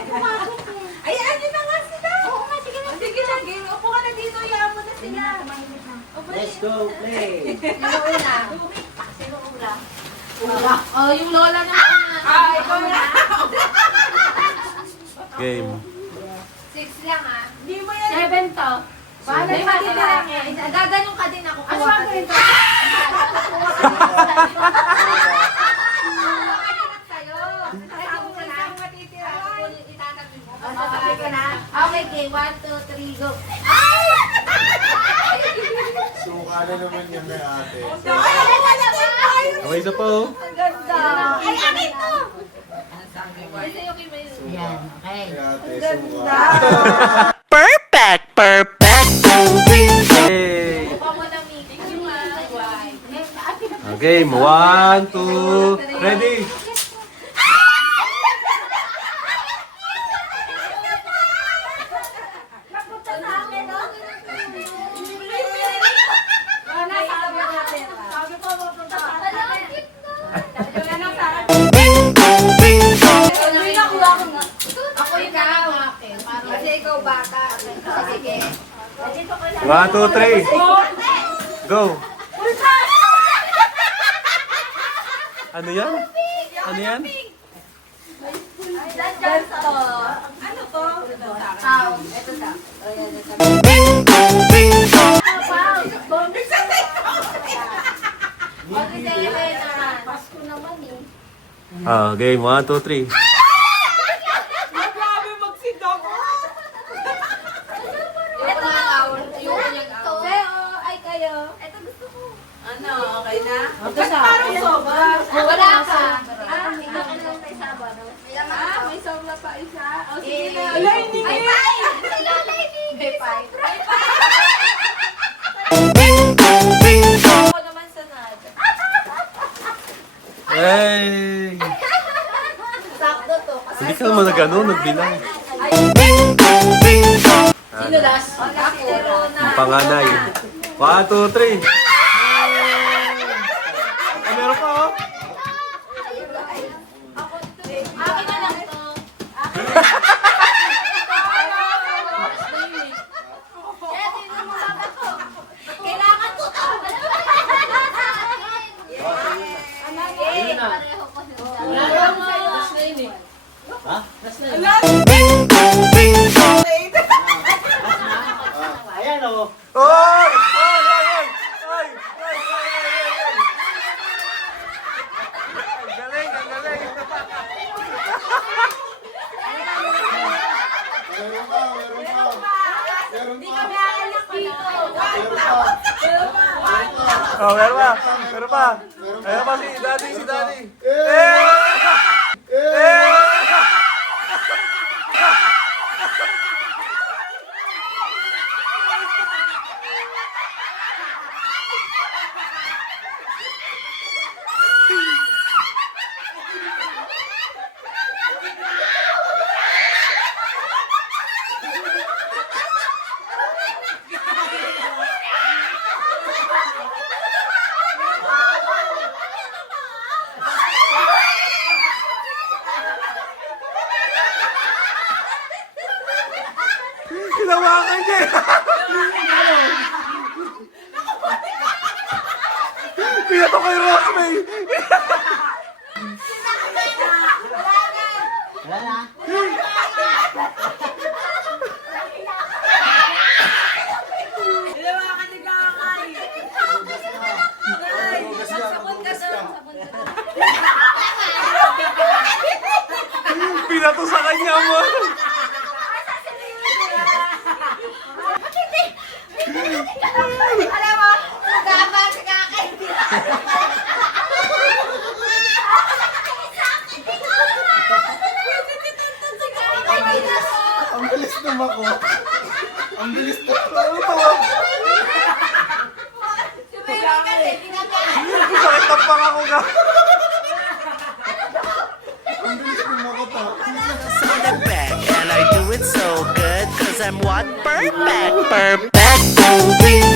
Ayan, yun na nga sila. Oo nga, sige na. Sige na, game. Upo ka na dito. Hayaan mo na sila. Let's go play. Sino una? Sino una? Una. Oh, yung lola na una. Ah, ikaw na. Game. 6 lang ah. Hindi mo yan. 7 to. Paano May pa mali sila? lang yan. Gaganong ka din ako. Ano Kuha ang ka din. ganito? Kuha ka din sa'yo. Kasi kung isang matitira, itatabi mo. Sasabi ko na. Okay, game. 1, 2, 3, go. Suka na naman yan na ate. Okay, isa pa oh. Ang ganda. Ay, akin to. Kasi yung kay Mayo. Yan, okay. Kay ate, suka. Perfect! Hey! Mukha mo na, Mickey. Yung Game. 1, 2, ready? Napunta sa akin, no? Sabi ko, mapunta sa akin. Ang cute na. Yan ang sa akin. Hindi na kuha ko nga. Ako ikaw. Kasi ikaw bata. Sige. Dito ko lang. 1, 2, 3. Go! Ano yan? Ano yan? Ganito. Ano to? Tao. Ito ta. Ayan, ito. Okay, seven naman. Pasko naman eh. Game. 1, 2, 3. Grabe magsidok. Ito na out. Yung kanyang out. Seo, ay kayo. Ito gusto ko. Ano, okay na? Ito sa Parang sobra. Wala ka. Ikaw ka lang tayo Sabado. May sobra pa isa. O sige Eh, na. ala, hindi Ay, nga. five! Sila na hindi. Five. Ako naman sa nada. Hey! Sakto to. Hindi ka naman nag-ano, nagbilang. Sino last? Ako. Ang panganay. 1, 2, 3. Ay, meron pa oh. Akin na lang to. Kailangan ko to. Pareho ko sila. Ayan o. Oy! Oy! Oy! Oy! Oy! Ang galing! Ang galing! Meron pa, meron pa. Meron Hindi pa. kami aalis dito. Meron pa. Oh, meron pa! Meron pa! Ayan pa si Daddy! Si Daddy! Hinawakan niya! Pinato kay Rosemary! Wala na. Dalawa ka nagkakay. Sabon ka doon. Pinato sa kanya mo! Alam mo, nagama sa kakaibig. Ang bilis naman ko. Ang bilis na. Sakit ang panga ko na! Ang bilis naman ko to. back, and I do it so good, cause I'm what? Perfect! Don't be